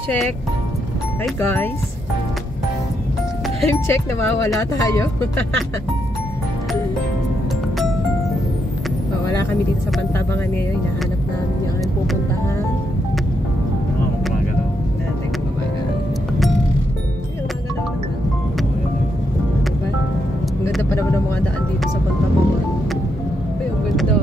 check. Hi guys. Time check, nawawala tayo. Wala kami dito sa Pantabangan ngayon. Hinahanap namin yung aming pupuntahan. Gumagalaw. Gumagalaw. Gumagalaw naman. Diba? Ang ganda pa naman ng mga daan dito sa Pantabangan. Ay, ang ganda.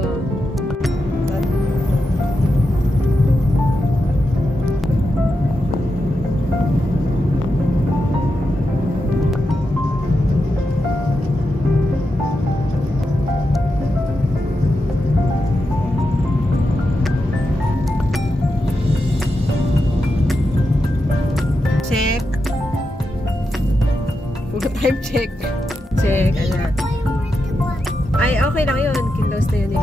Check. Time check. Check. Ayan. Ay, okay lang yun. Kinlose na yun eh.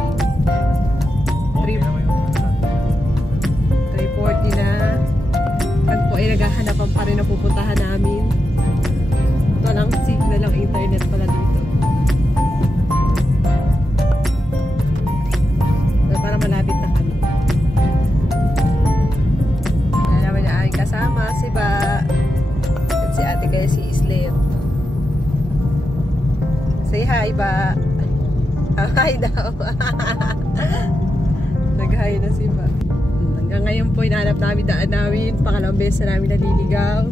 3:40 na. At po ay naghahanapan pa rin na pupuntahan namin. Walang signal lang internet pala dito. Para malapit na kami. Kaya naman na aking kasama si Ba. At si ate kaya si Islet. Say hi, Ba. Hi daw. Nag-hi na si Ba. Hanggang ngayon po, hinahanap namin daan namin. Pangalawang beses na namin naliligaw.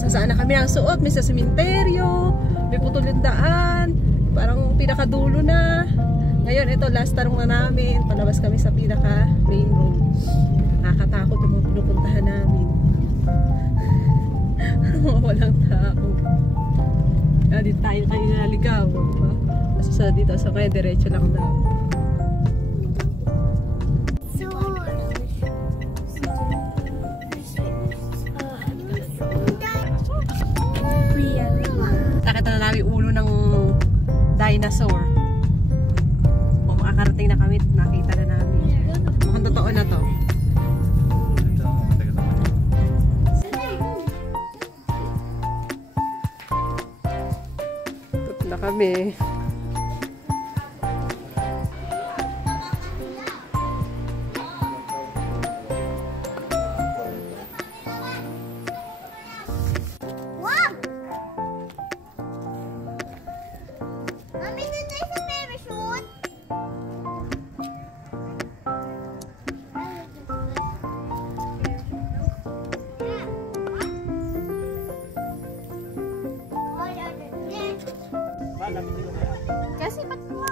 Saan na kami ang suot? May sa sementeryo. May putol yung daan. Parang pinakadulo na. Ngayon, ito, last tarong na namin. Palabas kami sa pinaka main road. Nakakatakot yung mga pinupuntahan namin. Walang tao. Dito tayo kanina naligaw. Kasi sa dito, sa kaya diretso lang daw. Nakita na namin ulo ng dinosaur. Kung makakarating na kami, nakita na namin. Mukhang totoo na to. Tut na kami. Kasi ba't mo?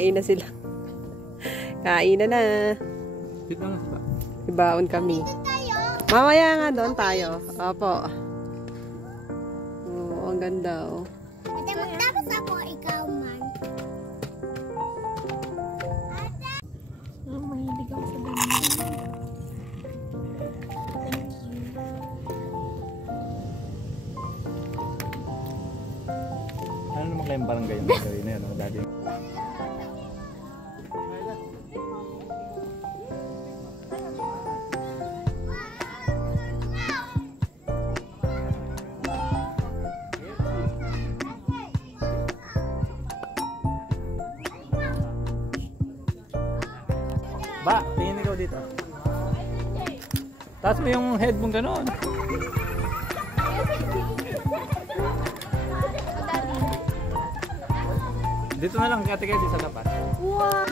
Kain na sila. Kain na na. Ibaon kami. Mamaya nga doon tayo. Opo. Oh, ang ganda oh. Ate, magtapos ako, ikaw man. Mahilig ako sa ganyan. Ano naman kayong barangay yung gawin na yun? Daddy? Ba, tingin ikaw dito. Taas mo yung head mong gano'n. Dito na lang, kati kayo sa lapas. Wow!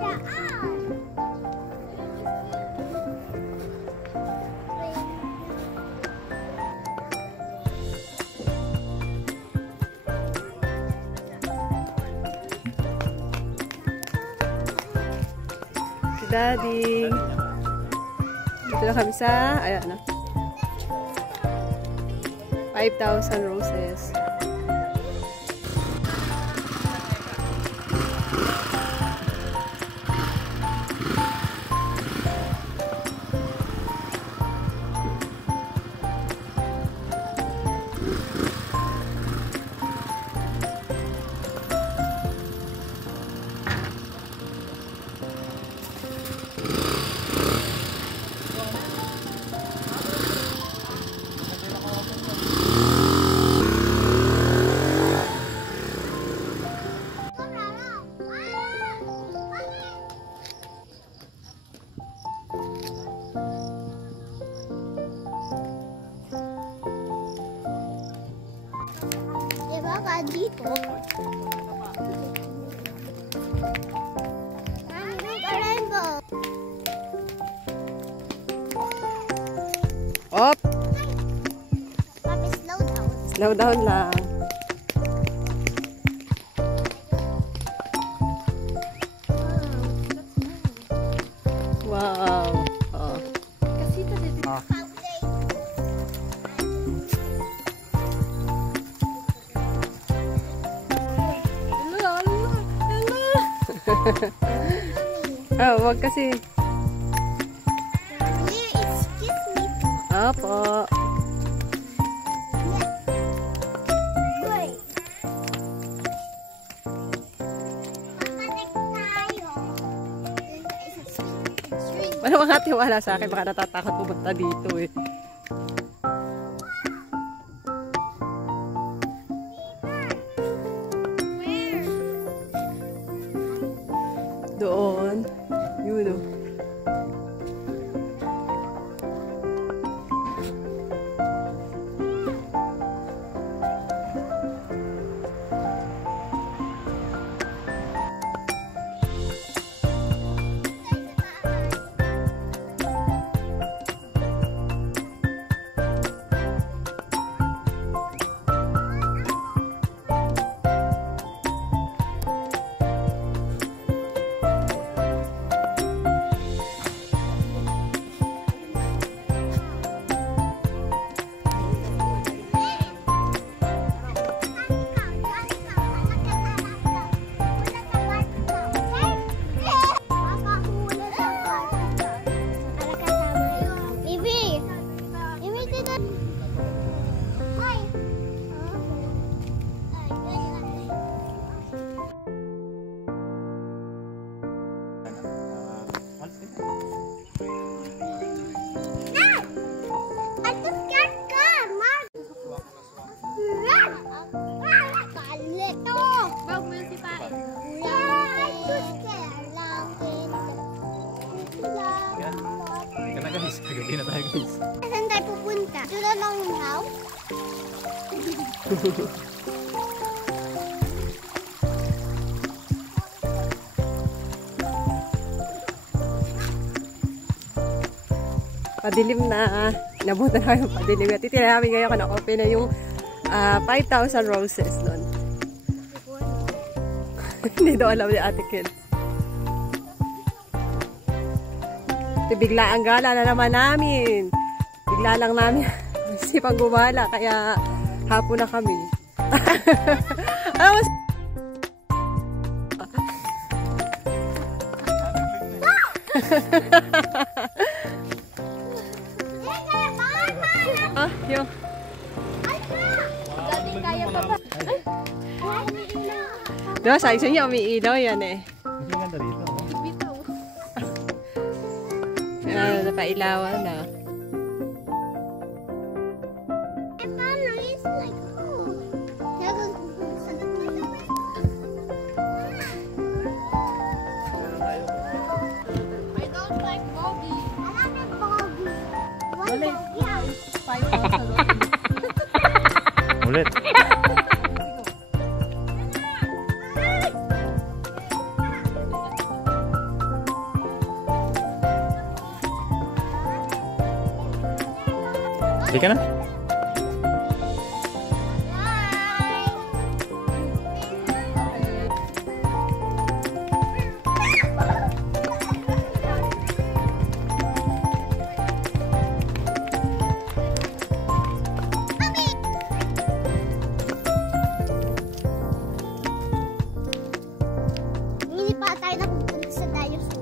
daan. Si Daddy. Dito na kami sa, ayan na. 5,000 roses. Diba ka dito? Rainbow. Op! Papi, slow down. Slow down lang. Wow. Oh. Oh, wag kasi. Excuse me. Opo. Wait. Mamanik tayo. Wala mga tiwala sa akin. Baka natatakot pumunta dito eh. Doon. Yun o. Gagabi na tayo guys. Saan tayo pupunta? Ito na lang yung house? Padilim na. Inabutan na yung padilim. At itinala namin ngayon kung na-open na yung 5,000 roses doon. Hindi daw alam ni Ate Ken. Bigla ang gala na naman namin. Bigla lang namin isipang gumala. Kaya hapon na kami. Yung diba, sa isa niya umiilaw yan eh. Mas maganda rito. Yan, napailawan na. I don't like Bobby. I like Bobby. One Wala. Bobby. Ulit. Sige na. Hindi pa tayo napupunta sa dinosaur.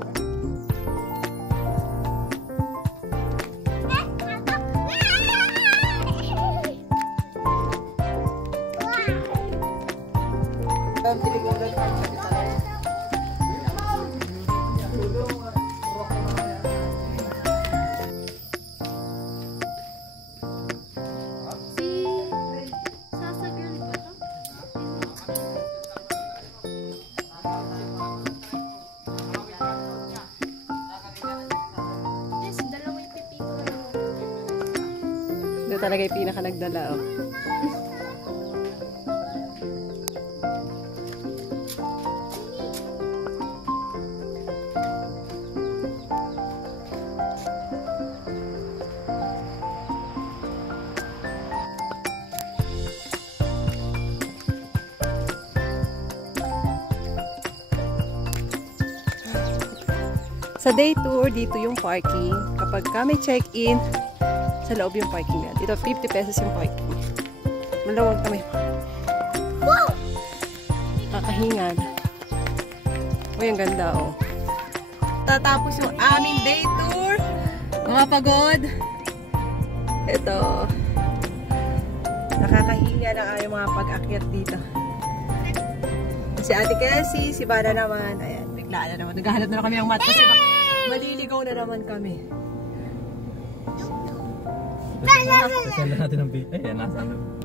Sasa girl ba to? Yes, dalawang pipito lang. Ito talaga yung pinaka nagdala, oh. Sa day tour, dito yung parking. Kapag kami check-in, sa loob yung parking na. Dito, 50 pesos yung parking. Malawag kami. Kakahingan. Uy, ang ganda, oh. Tatapos yung aming day tour. Mga pagod. Ito. Nakakahinga na yung mga pag-akyat dito. Si Ate Cassie, si Bana naman. Ayan, biglaan na naman. Naghahanap na kami ng mat kasi maliligaw na naman kami. Sasenda natin ang video. Ayan, nasa ano.